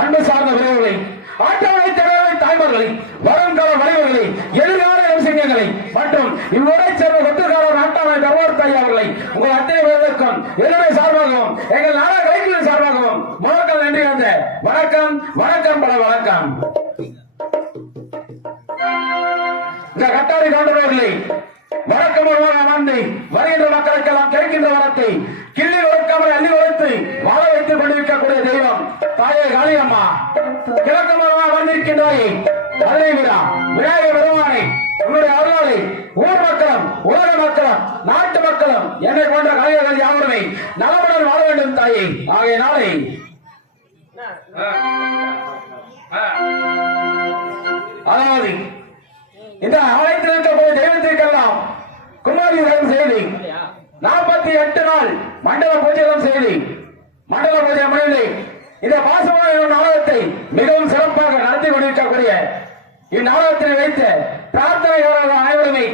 அன்பு சார்ந்த விரைவுகளை ஆட்டவனை தலைவரை தாய்மார்களை வருங்கால வளைவர்களை எதிர்கால அவசியங்களை மற்றும் இவ்வுரை சேர்ந்த ஒத்துக்காரர் நாட்டாமை தர்வார் தாய் அவர்களை உங்கள் அத்தனை பேருக்கும் என்னுடைய சார்பாகவும் எங்கள் நாடக கலைஞரின் சார்பாகவும் முதற்கால் நன்றி வந்த வணக்கம் வணக்கம் பல வணக்கம். இந்த கட்டாரி கவுண்டர்களை வணக்கம் அமர்ந்து வருகின்ற மக்களுக்கெல்லாம் கிடைக்கின்ற வரத்தை கிள்ளி வளர்க்காமல் அள்ளி வளர்த்து வாழ வைத்துக் கொண்டிருக்கக்கூடிய தெய்வம் தாயே காளியம்மா. கிழக்கமாக அமர்ந்திருக்கின்றாயே அதனை விழா விநாயக பெருமானை உன்னுடைய அருளாளை ஊர் மக்களும் உலக மக்களும் நாட்டு மக்களும் என்னை போன்ற கலைஞர்கள் யாவருமே நலமுடன் வாழ வேண்டும் தாயே. ஆகிய நாளை அதாவது இந்த ஆலயத்தில் இருக்கக்கூடிய தெய்வத்திற்கெல்லாம் குமாரிதம் செய்தி 48 நாள் மண்டல பூஜைகளும் செய்தி மண்டல பூஜை முடிந்து இந்த பாசமான நாடகத்தை மிகவும் சிறப்பாக நடத்தி கொண்டிருக்கக்கூடிய இந்நாடகத்தில் வைத்த பிரார்த்தனைகளாக அனைவருமே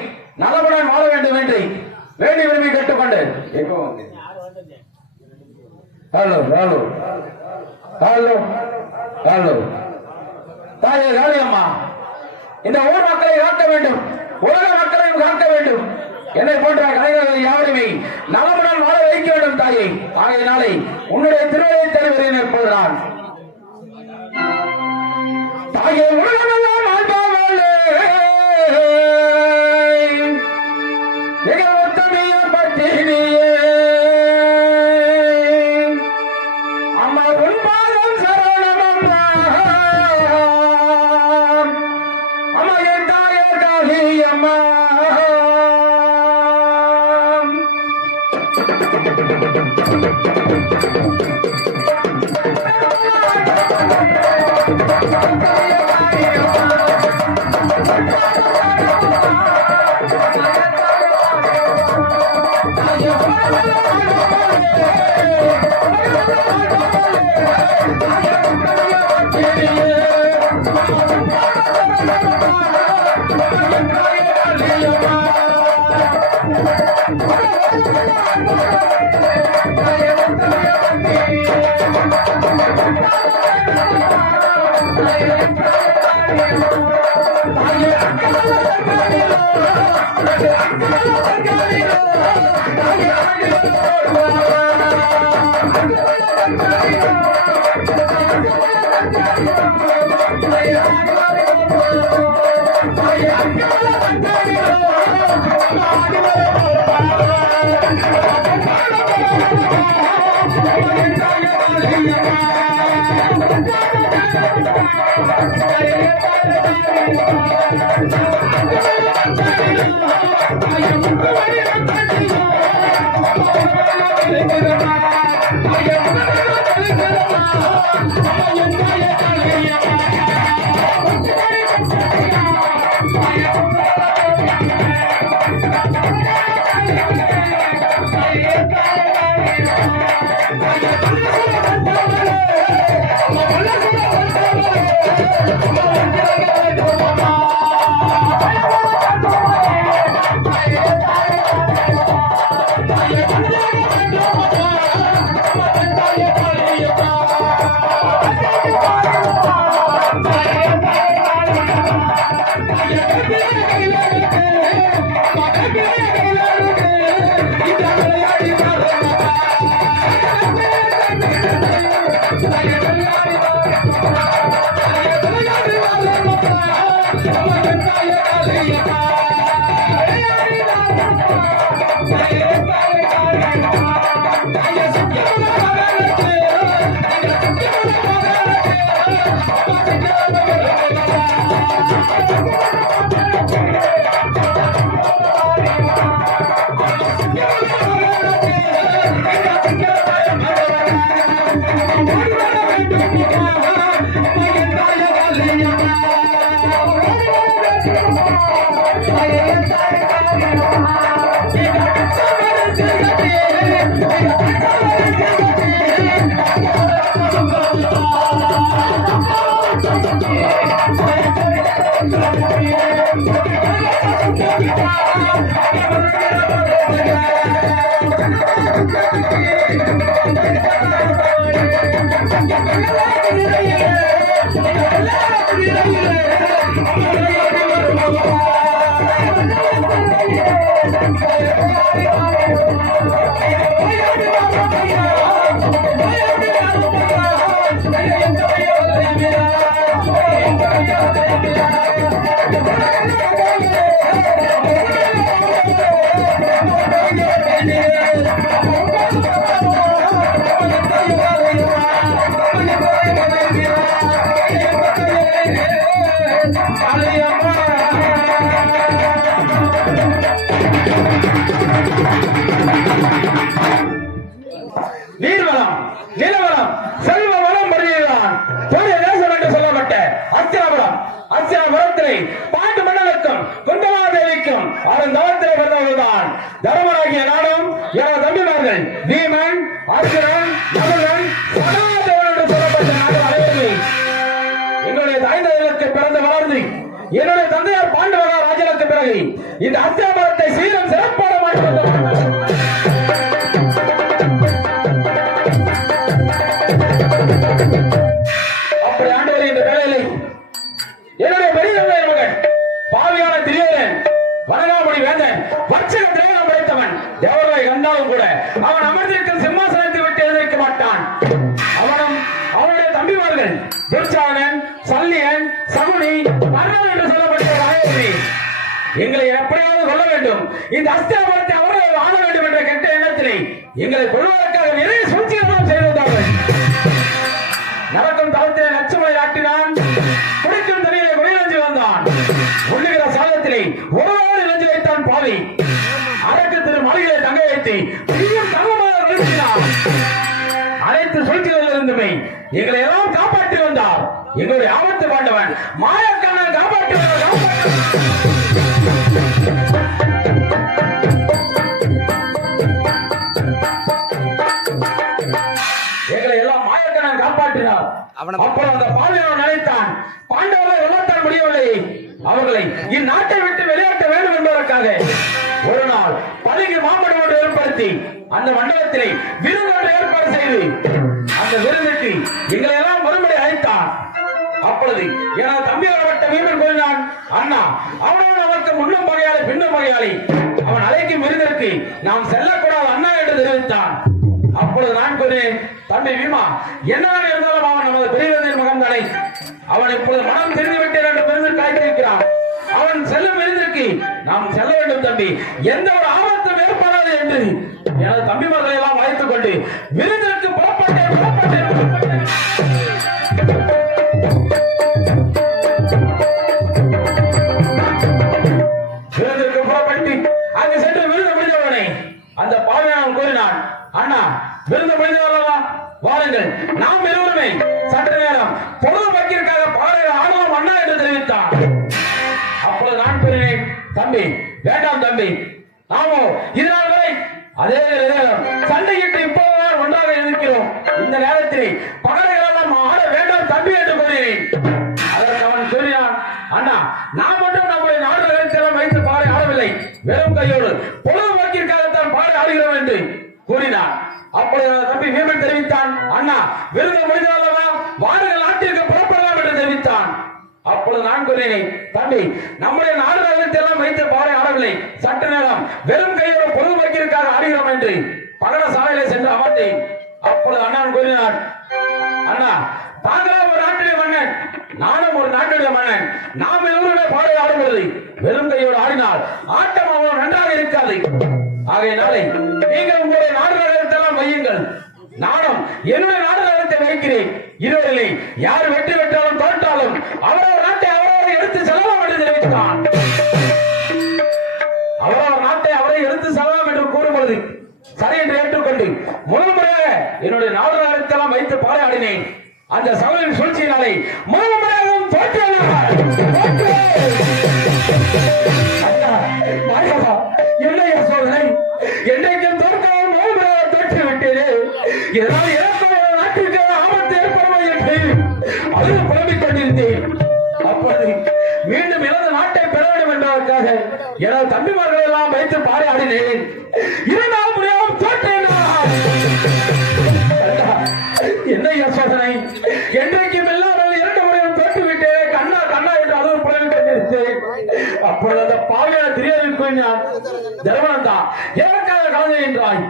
நலமுடன் வாழ வேண்டும் என்று வேண்டி விரும்பி கேட்டுக்கொண்டு ஹலோ ஹலோ ஹலோ ஹலோ தாயே காளியம்மா இந்த ஊர் மக்களை காக்க வேண்டும், உலக மக்களையும் காக்க வேண்டும். என்னை போன்ற கலைஞர்கள் யாவருமே நலமுடன் வாழ வைக்க வேண்டும் தாயை. ஆகிய நாளை உன்னுடைய திருவிழை தலைவரின் எப்போதுதான் தாயை உலகமெல்லாம் நீர்வளம், நிலவளம், செல்வ வளம் பெறுகிறான் தேசம் என்று சொல்லப்பட்ட அஸ்தினாபுரம். அஸ்தினாபுரத்திலே பாண்டு மன்னனுக்கும் குந்தமாதேவிக்கும் அருந்தவத்திலே பிறந்தவர்கள்தான் தர்மராகிய நாடும் எனது தம்பிமார்கள் பீமன், அர்ஜுனன், நகுலன், சகாதேவன் என்று சொல்லப்பட்ட நாடு அனைவருமே எங்களுடைய தாய்ந்தர்களுக்கு பிறந்த வளர்ந்து என்னுடைய தந்தையார் பாண்டு மகாராஜனுக்கு பிறகு இந்த அஸ்தினாபுரத்தை சீரம் சிறப்பாக மாற்றி அப்படி ஆண்டு வருகின்ற வேளையிலே என்னுடைய பெரிய மகன் பாவியான திரியன் வனகாமணி வேந்தன் வர்ச்சக திரையம் படைத்தவன் தேவர்களை கண்டாலும் கூட அவன் அமர்ந்திருக்கும் சிம்மாசனத்தை விட்டு எழுந்திருக்க மாட்டான். அவனும் அவனுடைய தம்பிமார்கள் துர்ச்சாதனன், சல்லியன், சகுனி, கர்ணன் என்று சொல்லப்பட்ட நாயகி எங்களை எப்படியாவது கொள்ள வேண்டும், இந்த அஸ்தினாபுரத்தை அவர்கள் ஆள வேண்டும் என்ற கெட்ட எண்ணத்திலே எங்களை கொள்வதற்காக நிறைய சூழ்ச்சிகளும் செய்திருந்தார்கள். நடக்கும் தளத்திலே லட்சுமலை ஆட்டினான், குடிக்கும் தனியிலே குடிநஞ்சு வந்தான், உள்ளுகிற சாதத்திலே ஒருவாறு நெஞ்சு வைத்தான் பாவி, அரக்கு திரு மலைகளை தங்க வைத்து தங்கமாக நிறுத்தினான். அனைத்து சூழ்ச்சிகளில் இருந்துமே எங்களை எல்லாம் காப்பாற்றி வந்தார் எங்களுடைய ஆபத்து பாண்டவன் மாயக்காரன் காப்பாற்றி எங்களை எல்லாம் மாயக்காரன் காப்பாற்றினார். அப்புறம் அந்த பாண்டியவன் நினைத்தான் பாண்டவரை வெள்ளத்தால் முடியவில்லை, அவர்களை இந்நாட்டை விட்டு வெளியேற்ற வேண்டும் என்பதற்காக ஒரு நாள் பதுங்கி மாமடம் ஒன்று ஏற்படுத்தி அந்த மண்டலத்திலே விருந்து ஒன்று ஏற்பாடு செய்து அந்த விருந்துக்கு எங்களை எல்லாம் மறுபடி அழைத்தான். அப்பொழுது எனது தம்பியார் வட்ட வீமன் கூறினான், அண்ணா அவனோடு அவருக்கு முன்னும் பகையாளி பின்னும் பகையாளி, அவன் அழைக்கும் விருந்திற்கு நாம் செல்லக்கூடாது அண்ணா என்று தெரிவித்தான். அப்பொழுது நான் கூறினேன், தம்பி பீமா, என்னதான் இருந்தாலும் அவன் நமது பெரியவரின் மகன் தானே. அவன் இப்பொழுது மனம் தெரிந்து விட்டேன் என்று பெருமை காய்த்திருக்கிறான். அவன் செல்லும் விருந்திற்கு நாம் செல்ல வேண்டும் தம்பி, எந்த ஒரு ஆபத்தும் ஏற்படாது என்று எனது தம்பிமார்களை எல்லாம் அழைத்துக் கொண்டு விருந்திற்கு புறப்பட்டேன். விருந்திற்கு புறப்பட்டு அங்கு சென்று விருது முடிந்தவனை அந்த பாவியானவன் கூறினான், அண்ணா விருந்து முடிந்தவர்களா, வாருங்கள், நாம் இருவருமே சற்று நேரம் பொழுது பக்கிற்காக பாறையில் ஆடலாம் அண்ணா என்று தெரிவித்தான். அப்பொழுது நான் கூறினேன், தம்பி வேண்டாம் தம்பி, நாமோ இதனால் வரை அதே நேரம் சண்டையிட்டு இப்போதுதான் ஒன்றாக இருக்கிறோம். இந்த நேரத்தில் பகலைகள் எல்லாம் ஆட வேண்டாம் தம்பி என்று கூறினேன். அதற்கு அவன் கூறினான், அண்ணா நான் மட்டும் நம்முடைய நாடு நகரத்தெல்லாம் வைத்து பாறை ஆடவில்லை, வெறும் கையோடு பொழுது பக்கிற்காகத்தான் பாறை ஆடுகிறோம் என்று கூறினான். அப்பொழுது தம்பி வீமன் தெரிவித்தான், அண்ணா விருது முடிந்தவர்களா, வாருங்கள் நாட்டிற்கு புறப்படலாம் என்று தெரிவித்தான். அப்பொழுது நான் கூறினேன், தம்பி நம்முடைய நாடு நகரத்தை எல்லாம் வைத்து பாறை ஆடவில்லை, சற்று நேரம் வெறும் கையோடு பொழுது வைக்கிறதுக்காக ஆடுகிறோம் என்று பகட சாலையிலே சென்று அமர்ந்தேன். அப்பொழுது அண்ணன் கூறினார், அண்ணா தாங்களும் ஒரு நாட்டுடைய மன்னன், நானும் ஒரு நாட்டுடைய மன்னன், நாம் இருவருடைய பாறை ஆடும்போது வெறும் கையோடு ஆடினால் ஆட்டம் அவ்வளவு நன்றாக இருக்காது. ஆகையினாலே நீங்கள் உங்களுடைய நாடு நகரத்தை எல்லாம் வையுங்கள், நானும் என்னுடைய நாடு நகரத்தை வைக்கிறேன். இருவரிலே யார் வெற்றி பெற்றாலும் தோற்றாலும் அவரவர் நாட்டை அவரவர் எடுத்து செல்லலாம் என்று தெரிவித்தான். அவரவர் நாட்டை அவரை எடுத்து செல்லலாம் என்று கூறும்பொழுது சரி என்று ஏற்றுக்கொண்டு முதல் முறையாக என்னுடைய நாடு நகரத்தை எல்லாம் வைத்து பாராடினேன். அந்த சகோதரின் சூழ்ச்சியினாலே முதல் முறையாகவும் என்னைய சோதனை என்றைக்கும் தோற்காமல் முதல் முறையாக தோற்று விட்டேனே, இதனால் நாட்டிற்கு ஆபத்து ஏற்படுமா என்று அதில் புலம்பிக் கொண்டிருந்தேன். அப்பொழுது மீண்டும் எனது நாட்டை பெற வேண்டும் என்பதற்காக எனது தம்பிமார்கள் எல்லாம் வைத்து பாராடினேன். இரண்டாவது முறையாகவும் தோற்றேன். என்னைய சோதனை என்றைக்கும் இல்லாமல் இரண்டு முறையும் தோற்று விட்டேன். கண்ணா கண்ணா என்று அதுவும் புலம்பிக் கொண்டிருந்தேன். அப்பொழுது அந்த பாவியான திரியரில் கூறினான், தர்மனந்தா எதற்காக கலந்து என்றாய்?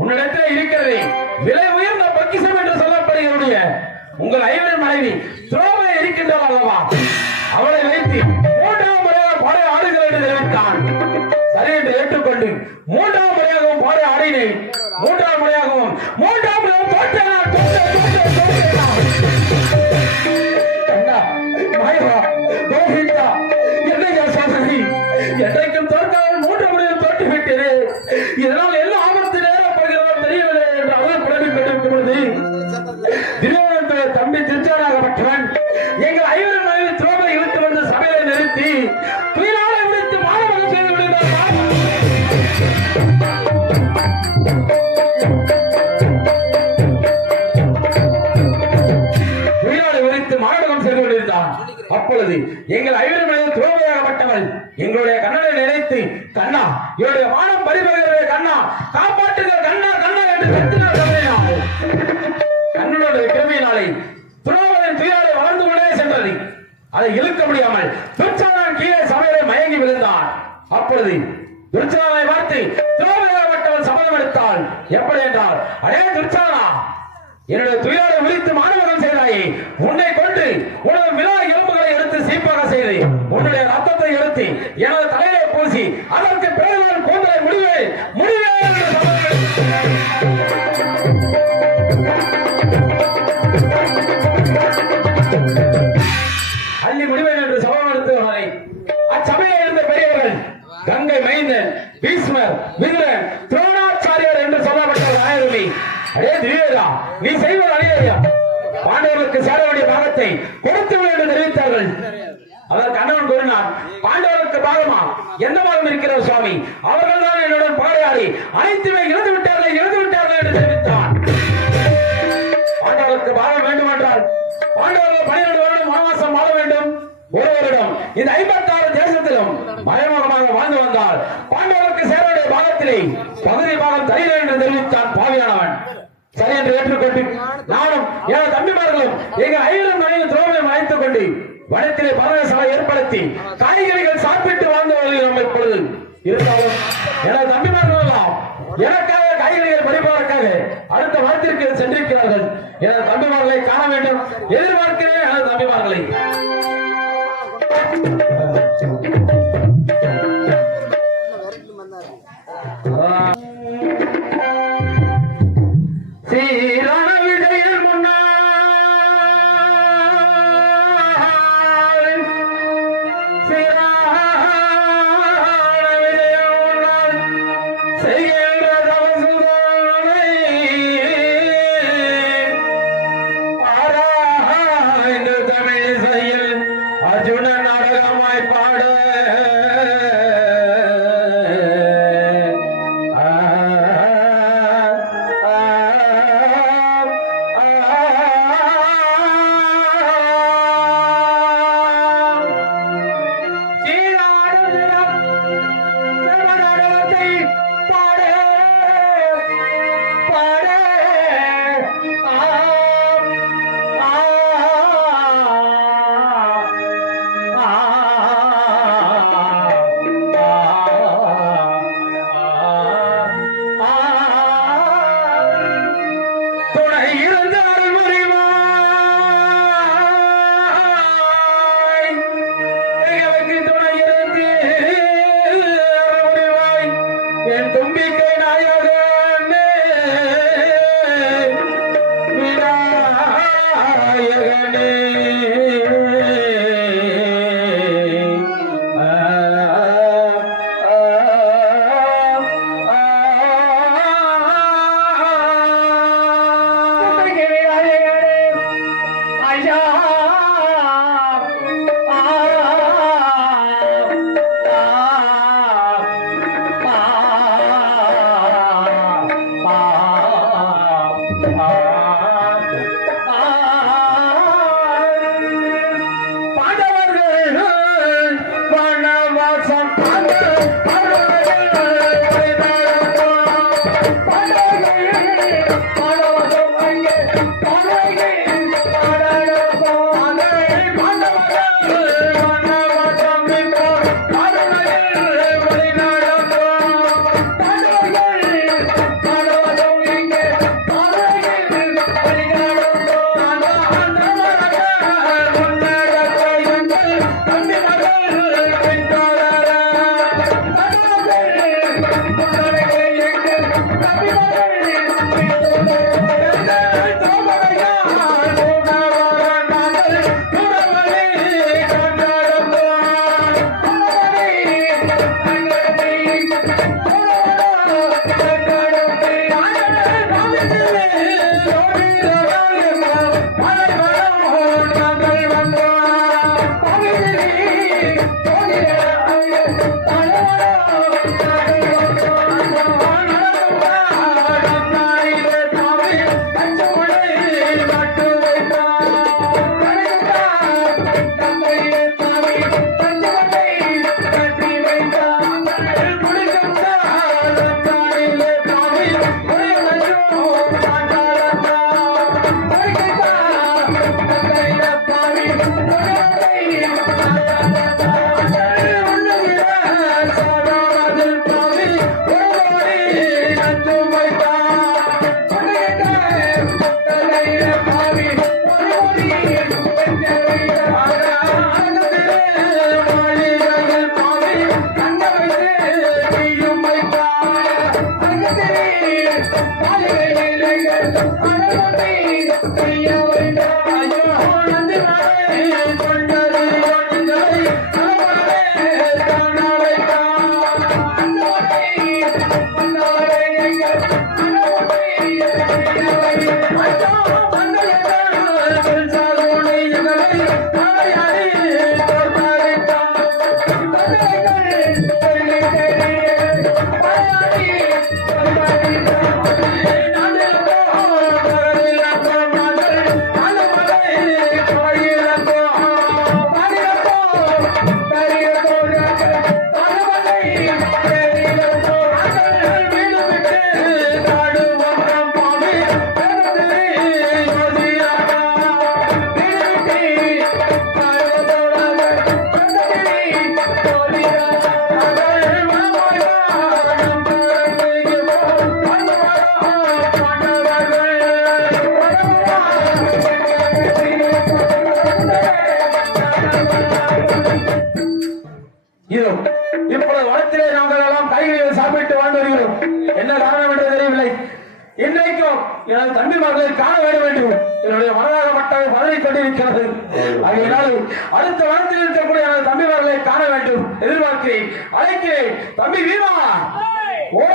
உன்னிடத்தில் இருக்கிறது விலை உயர்ந்த பக்கிசம் என்று சொல்லப்படுகிற உங்கள் ஐவரின் மனைவி துரோபை இருக்கின்றாள் அல்லவா, அவளை வைத்து மூன்றாம் முறையாக பாறை ஆடுகள் என்று தெரிவித்தான். சரி என்று ஏற்றுக்கொண்டு மூன்றாம் முறையாகவும் பாறை ஆடினேன். மூன்றாம் முறையாகவும் தோற்றேன். என்றைக்கும் தோற்காமல் மூன்றாம் முறையில் தோற்று விட்டேன். இதனால் எல்லாம் ஆபத்து நேரப்படுகிறதோ தெரியவில்லை என்று அவர் புலம்பிக் கொண்டிருக்கும் பொழுது திரியோதனனுடைய தம்பி திருச்சாராகப்பட்டவன் எங்கள் ஐவரின் மனைவி துரோபை இழுத்து வந்து சபையை நிறுத்தி துயிலாளை முடித்து மாணவர்கள் செய்து விடுகிறார். துயிலாளை உரித்து மாணவகம் செய்து கொண்டிருந்தான். அப்பொழுது எங்கள் ஐவரின் மனைவி துரோபையாகப்பட்டவள் எங்களுடைய கண்ணனை நினைத்து, கண்ணா இவருடைய வானம் பறிபோகிறது, கண்ணா காப்பாற்றுங்கள், கண்ணா கண்ணா என்று கத்தினார். கண்ணனுடைய கிருமையினாலே துரோபதின் துயாரை வளர்ந்து கொண்டே சென்றது. அதை இழுக்க முடியாமல் துர்ச்சாதனன் கீழே சபையிலே மயங்கி விழுந்தான். அப்பொழுது துர்ச்சாதனை பார்த்து துரோபதியாகப்பட்டவன் சபதம் எடுத்தாள். எப்படி என்றால், அடே துர்ச்சாதனா, என்னுடைய துயாரை விழித்து மாணவர்கள் செய்தாயே, உன்னை கொண்டு உனது விழா எலும்புகளை எடுத்து சீப்பாக செய்து உன்னுடைய ரத்தத்தை எடுத்து எனது தலையிலே பூசி அதற்கு பிறகு கூந்தலை முடிவே அள்ளி முடிவேன் என்று சபதம் எடுத்தவனை அச்சபையை இருந்த பெரியவர்கள் கங்கை மைந்தன், பீஷ்மர், விதுரன், துரோணாச்சாரியர் என்று சொல்லப்பட்ட ஆயிரமே, அடே திரியதா, நீ செய்வது அநியாயா, பாண்டவர்களுக்கு சேர வேண்டிய பாகத்தை கொடுத்து என்று தெரிவித்தார்கள். அதற்கு அண்ணன் கூறினார், பாண்டவர்களுக்கு பாகமா எந்த பாகம் இருக்கிறார் சுவாமி, அவர்கள் தான் என்னுடன் பாடையாடி அனைத்துமே இழந்து விட்டார்கள் என்று தெரிவித்தார். பாண்டவர்களுக்கு பாகம் வேண்டும் என்றால் பாண்டவர்கள் 12 வருடம் வனவாசம் வாழ வேண்டும். ஒரு வருடம் இந்த 56 தேசத்திலும் மறைமுகமாக வாழ்ந்து வந்தால் பாண்டவர்களுக்கு சேர வேண்டிய பாகத்திலே பகுதி பாகம் தருகிறேன் என்று தெரிவித்தான் பாவியானவன். சரி என்று ஏற்றுக்கொண்டு நானும் எனது தம்பிமார்களும் எங்கள் ஐவரும் மனைவி துரோகம் அழைத்துக் கொண்டு வனத்திலே பரவசாலை ஏற்படுத்தி காய்கறிகள் சாப்பிட்டு வாழ்ந்தவர்கள் நம்ம இப்பொழுது இருந்தாலும் எனது தம்பிமார்கள் எல்லாம் எனக்காக காய்கறிகள் பறிப்பதற்காக அடுத்த வாரத்திற்கு சென்றிருக்கிறார்கள். எனது தம்பிமார்களை காண வேண்டும் எதிர்பார்க்கிறேன். எனது தம்பிமார்களை சீரான விஜயன் முன்னாள் சீரான விஜயன் முன்னாள் செய்கின்ற தவசுதனை ஆராய்ந்து தமிழ் செய்யில் அர்ஜுனன் நாடகமாய் பாட என் தும்பிக்கை நாயகனே விநாயகனே ஐயா தம்பிமார்களை காண வேண்டும் என்று என்னுடைய மனதாகப்பட்டதை பதவிக் கொண்டிருக்கிறது. அதனால் அடுத்த வனத்தில் இருக்கக்கூடிய எனது தம்பிமார்களை காண வேண்டும் எதிர்பார்க்கிறேன். அழைக்கிறேன். தம்பி வீரா, ஓட